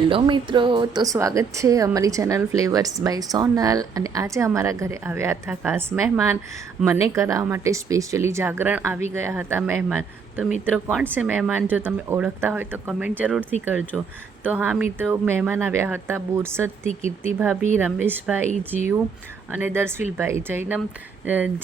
Hello મિત્રો, તો સ્વાગત છે અમારી ચેનલ ફ્લેવર્સ બાય સોનલ। અને આજે અમારા ઘરે આવ્યા હતા ખાસ મહેમાન। મને કરાવવા માટે સ્પેશિયલી જાગરણ આવી ગયા હતા મહેમાન। તો મિત્રો, કોણ છે મહેમાન? જો તમે ઓળખતા હોય તો કમેન્ટ જરૂરથી કરજો। તો હા મિત્રો, મહેમાન આવ્યા હતા બોરસદથી કીર્તિ ભાભી, રમેશભાઈ, જીવ અને દર્શિલભાઈ। જૈનમ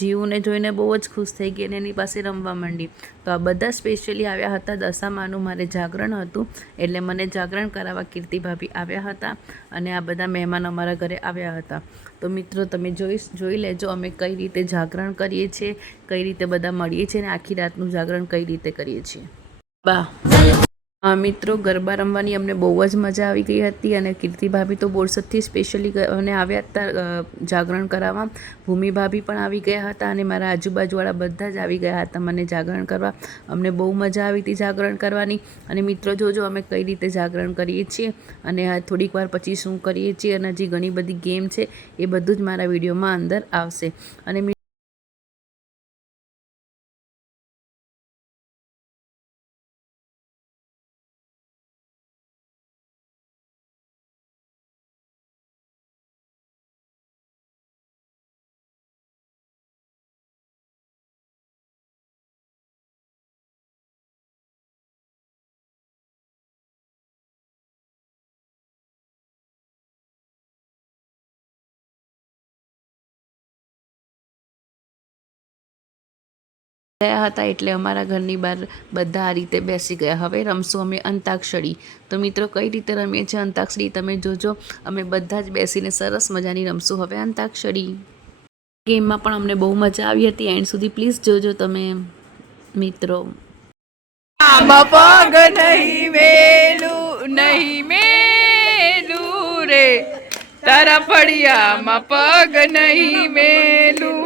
જીવને જોઈને બહુ જ ખુશ થઈ ગઈ અને એની પાસે રમવા માંડી। તો આ બધા સ્પેશિયલી આવ્યા હતા। દશામાનું મારે જાગરણ હતું એટલે મને જાગરણ કરાવવા કીર્તિ ભાભી આવ્યા હતા અને આ બધા મહેમાન અમારા ઘરે આવ્યા હતા। તો મિત્રો, તમે જોઈ લેજો અમે કઈ રીતે જાગરણ કરીએ છીએ, કઈ રીતે બધા મળીએ છીએ અને આખી રાતનું જાગરણ કઈ રીતે કરીએ છીએ। બા મિત્રો, ગરબા રમવાની અમને બહુ જ મજા આવી ગઈ હતી અને કીર્તિ ભાભી તો બોરસદથી સ્પેશિયલી અને આવ્યા હતા જાગરણ કરાવવા। ભૂમિ ભાભી પણ આવી ગયા હતા અને મારા આજુબાજુવાળા બધા જ આવી ગયા હતા મને જાગરણ કરવા। અમને બહુ મજા આવી હતી જાગરણ કરવાની। અને મિત્રો જોજો અમે કઈ રીતે જાગરણ કરીએ છીએ અને થોડીક વાર પછી શું કરીએ છીએ અને હજી ઘણી બધી ગેમ છે એ બધું જ મારા વિડીયોમાં અંદર આવશે। અને ગયા હતા એટલે અમારા ઘરની બહાર બધા આ રીતે બેસી ગયા। હવે રમશું અમે અંતાક્ષરી। તો મિત્રો, કઈ રીતે રમીએ છીએ અંતાક્ષરી તમે જોજો। અમે બધા જ બેસીને સરસ મજાની રમશું હવે અંતાક્ષરી। ગેમમાં પણ અમને બહુ મજા આવી હતી। એન્ડ સુધી પ્લીઝ જોજો તમે મિત્રો। પગ નહીં મેલું નહીં મેલું રે, તારા ફળિયામાં પગ નહીં મેલું।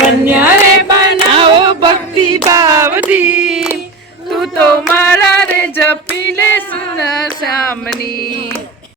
કન્યા રે બનાવો ભક્તિ ભાવથી, તું તો મારા રે જપી લે સુંદર શ્યામની।